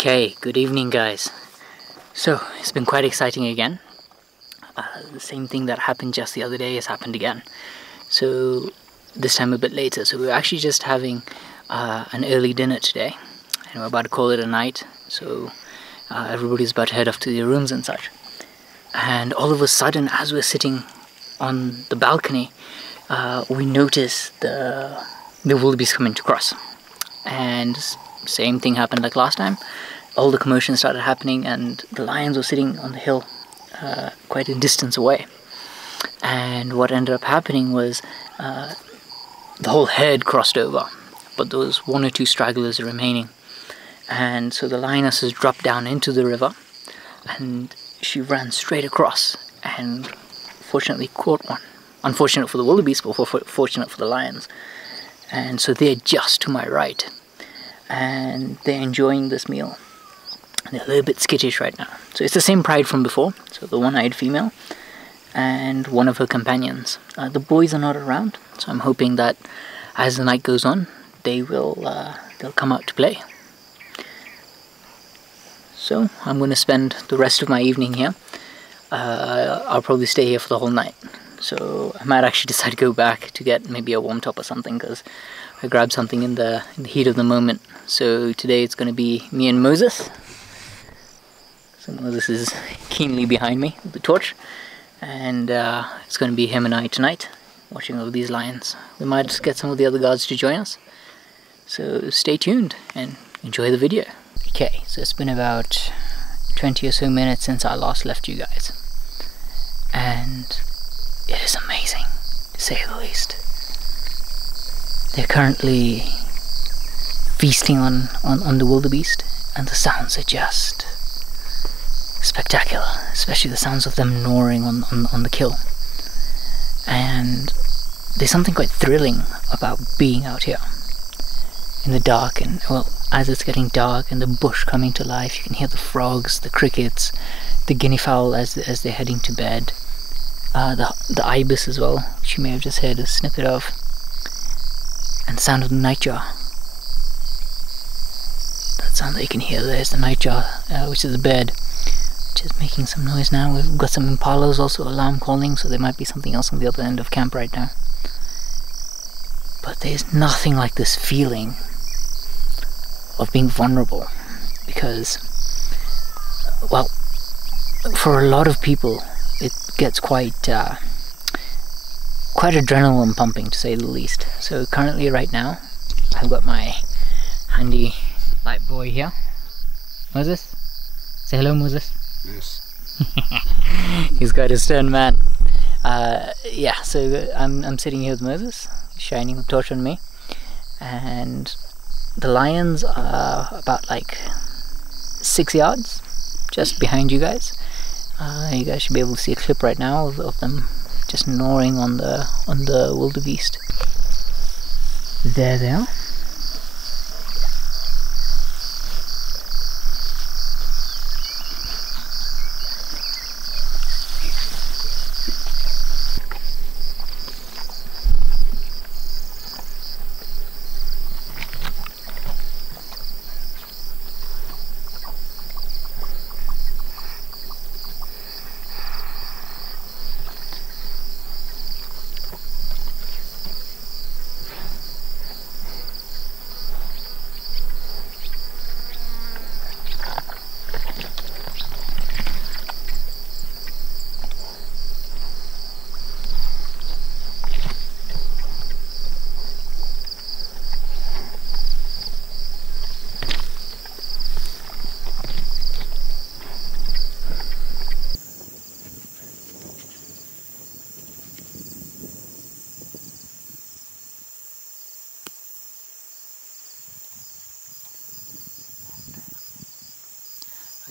Okay, good evening guys. So, it's been quite exciting again. The same thing that happened just the other day has happened again. So, this time a bit later. So we're actually just having an early dinner today. And we're about to call it a night. So, everybody's about to head off to their rooms and such. And all of a sudden, as we're sitting on the balcony, we notice the wildebeest coming to cross. And same thing happened like last time. All the commotion started happening and the lions were sitting on the hill quite a distance away. And what ended up happening was the whole herd crossed over, but there was one or two stragglers remaining. And so the lioness has dropped down into the river and she ran straight across and fortunately caught one. Unfortunate for the wildebeest, but fortunate for the lions. And so they're just to my right. And they're enjoying this meal. They're a little bit skittish right now. So it's the same pride from before. So the one-eyed female and one of her companions. The boys are not around, so I'm hoping that as the night goes on, they'll come out to play. So I'm going to spend the rest of my evening here. I'll probably stay here for the whole night. So I might actually decide to go back to get maybe a warm top or something, because I grabbed something in the heat of the moment. So today it's going to be me and Moses. So Moses is keenly behind me with the torch. And it's going to be him and I tonight, watching over these lions. We might get some of the other guards to join us. So stay tuned and enjoy the video. Okay, so it's been about 20 or so minutes since I last left you guys. And it is amazing, to say the least. They're currently feasting on the wildebeest, and the sounds are just spectacular, especially the sounds of them gnawing on the kill. And there's something quite thrilling about being out here in the dark, and well, as it's getting dark and the bush coming to life, you can hear the frogs, the crickets, the guinea fowl as they're heading to bed, the ibis as well, which you may have just heard a snippet of, and the sound of the nightjar. That sound that you can hear there is the nightjar, which is the bird, which is making some noise now. We've got some impalas also alarm calling, so there might be something else on the other end of camp right now. But there's nothing like this feeling of being vulnerable, because, well, for a lot of people it gets quite adrenaline pumping, to say the least. So currently right now I've got my handy light boy here. Moses, say hello, Moses. Yes. He's got a stern man. Yeah, so I'm sitting here with Moses, shining the torch on me, and the lions are about like 6 yards just behind you guys. You guys should be able to see a clip right now of them just gnawing on the wildebeest. There they are.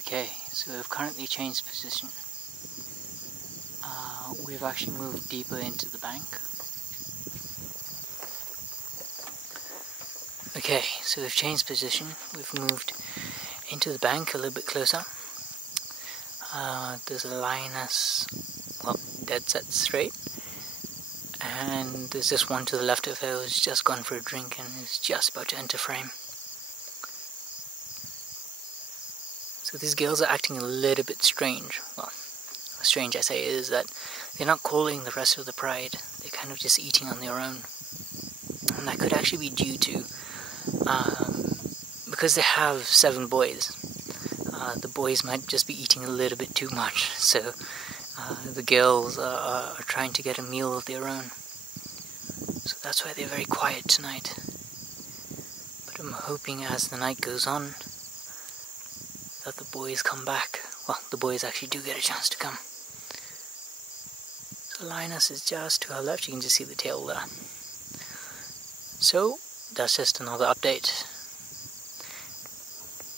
Okay, so we've currently changed position. We've actually moved deeper into the bank. Okay, so we've changed position. We've moved into the bank a little bit closer. There's a lioness, well, dead set straight. And there's this one to the left of her who's just gone for a drink and is just about to enter frame. So these girls are acting a little bit strange. Well, strange I say is that they're not calling the rest of the pride. They're kind of just eating on their own. And that could actually be due to, because they have 7 boys, the boys might just be eating a little bit too much. So the girls are trying to get a meal of their own. So that's why they're very quiet tonight. But I'm hoping as the night goes on that the boys come back. Well, the boys actually do get a chance to come. So Linus is just to our left. You can just see the tail there. So that's just another update.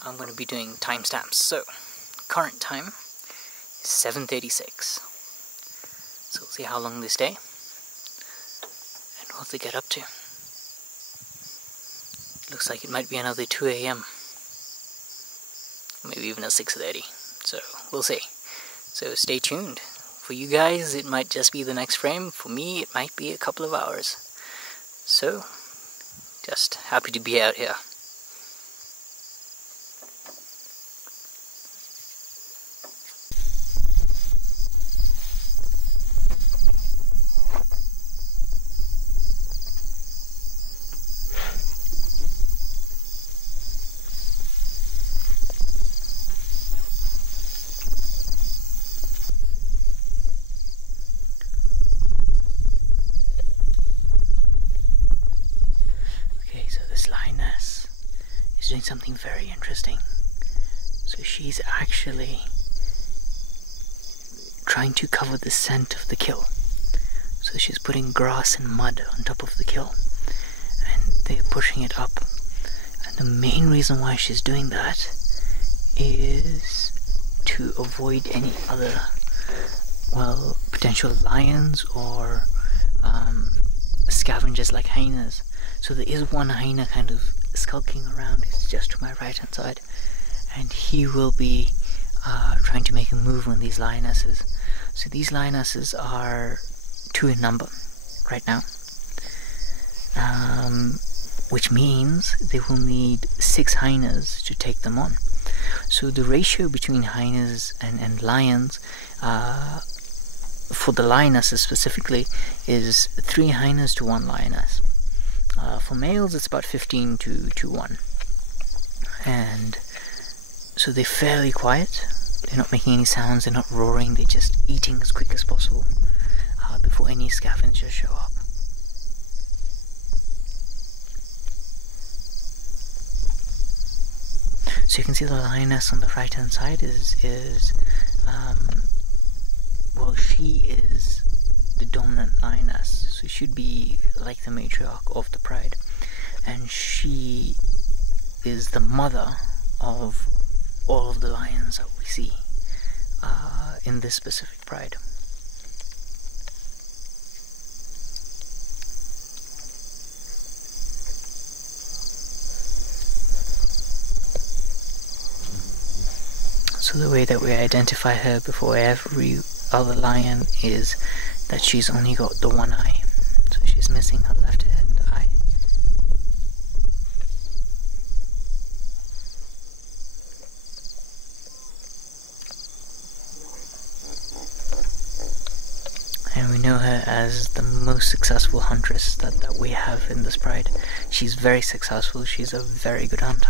I'm going to be doing timestamps. So current time is 7:36. So we'll see how long they stay and what they get up to. Looks like it might be another 2 a.m. Maybe even at 6:30. So we'll see. So stay tuned. For you guys, it might just be the next frame. For me, it might be a couple of hours. So just happy to be out here. Linus is doing something very interesting. So she's actually trying to cover the scent of the kill. So she's putting grass and mud on top of the kill, and they're pushing it up. And the main reason why she's doing that is to avoid any other, well, potential lions or scavengers like hyenas. So there is one hyena kind of skulking around. It's just to my right hand side, and he will be trying to make a move on these lionesses. So these lionesses are 2 in number right now, which means they will need 6 hyenas to take them on. So the ratio between hyenas and lions, for the lionesses specifically, is 3 hyenas to 1 lioness. For males, it's about 15 to 1. And so they're fairly quiet. They're not making any sounds, they're not roaring, they're just eating as quick as possible before any scavengers show up. So you can see the lioness on the right hand side is well, she is the dominant lioness, so she should be like the matriarch of the pride, and she is the mother of all of the lions that we see in this specific pride. So the way that we identify her before every other lion is that she's only got the one eye. So she's missing her left hand eye. And we know her as the most successful huntress that we have in this pride. She's very successful, she's a very good hunter.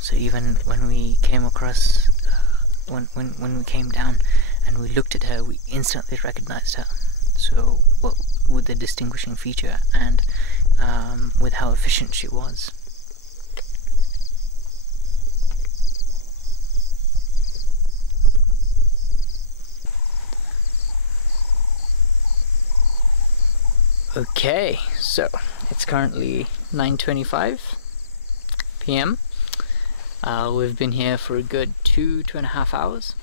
So even when we came across, when we came down and we looked at her, we instantly recognized her. So, well, with the distinguishing feature and with how efficient she was. Okay, so it's currently 9:25 p.m. We've been here for a good 2.5 hours,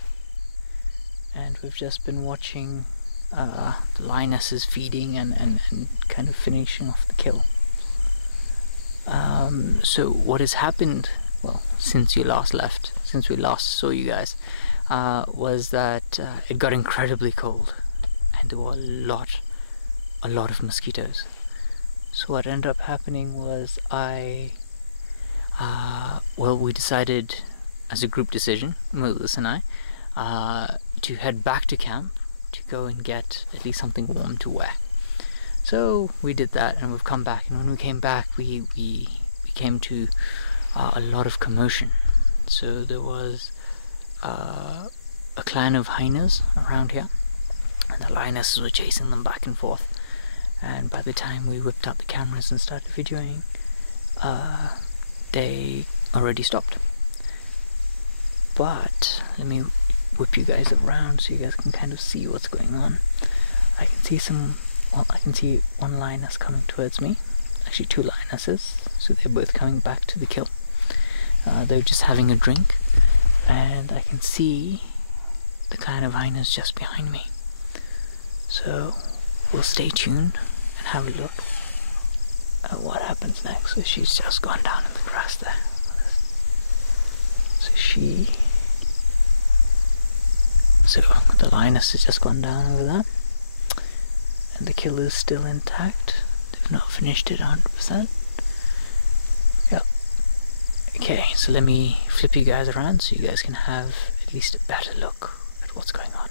and we've just been watching the lionesses feeding and kind of finishing off the kill. So what has happened, well, since we last saw you guys, was that it got incredibly cold, and there were a lot of mosquitoes. So what ended up happening was we decided as a group decision, Moses and I, to head back to camp to go and get at least something warm to wear. So we did that, and we've come back, and when we came back we came to a lot of commotion. So there was a clan of hyenas around here, and the lionesses were chasing them back and forth, and by the time we whipped out the cameras and started videoing, they already stopped. But let me whip you guys around so you guys can kind of see what's going on. I can see one lioness coming towards me, actually two lionesses, so they're both coming back to the kill. They're just having a drink, and I can see the clan of hyenas just behind me. So we'll stay tuned and have a look at what happens next. So she's just gone down in the grass there. So the lioness has just gone down over there, and the kill is still intact. They've not finished it 100%. Yep. Okay, so let me flip you guys around so you guys can have at least a better look at what's going on.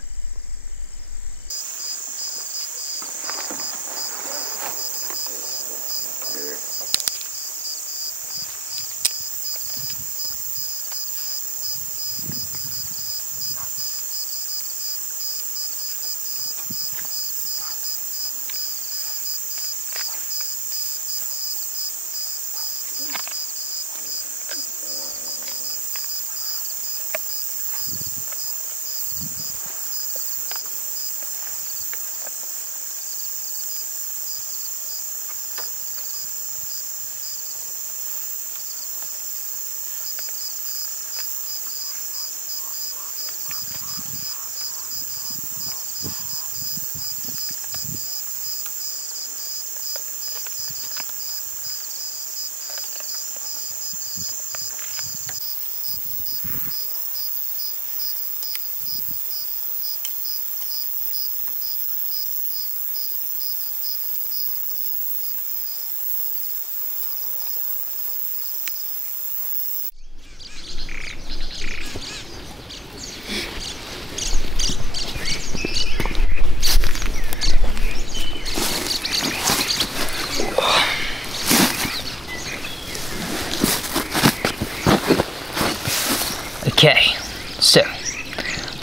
Okay, so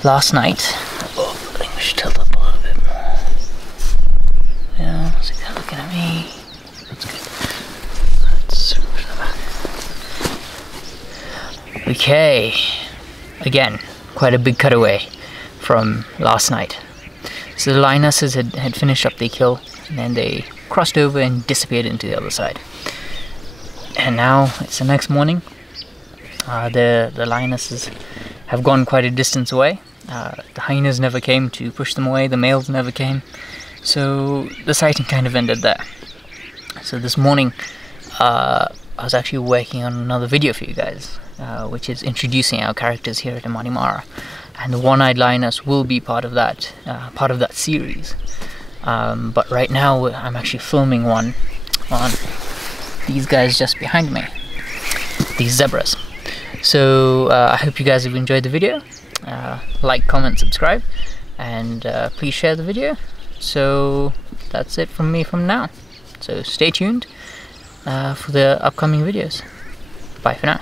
last night, I think we should tilt up a little bit more. Yeah, so they're looking at me. That's good. Let's push that back. Okay, again, quite a big cutaway from last night. So the lionesses had finished up their kill, and then they crossed over and disappeared into the other side. And now it's the next morning. The lionesses have gone quite a distance away. The hyenas never came to push them away, the males never came, so the sighting kind of ended there. So this morning I was actually working on another video for you guys, which is introducing our characters here at Imani Mara, and the one-eyed lioness will be part of that series. But right now I'm actually filming one on these guys just behind me, these zebras. So I hope you guys have enjoyed the video. Like, comment, subscribe, and please share the video. So that's it from me from now. So stay tuned for the upcoming videos. Bye for now.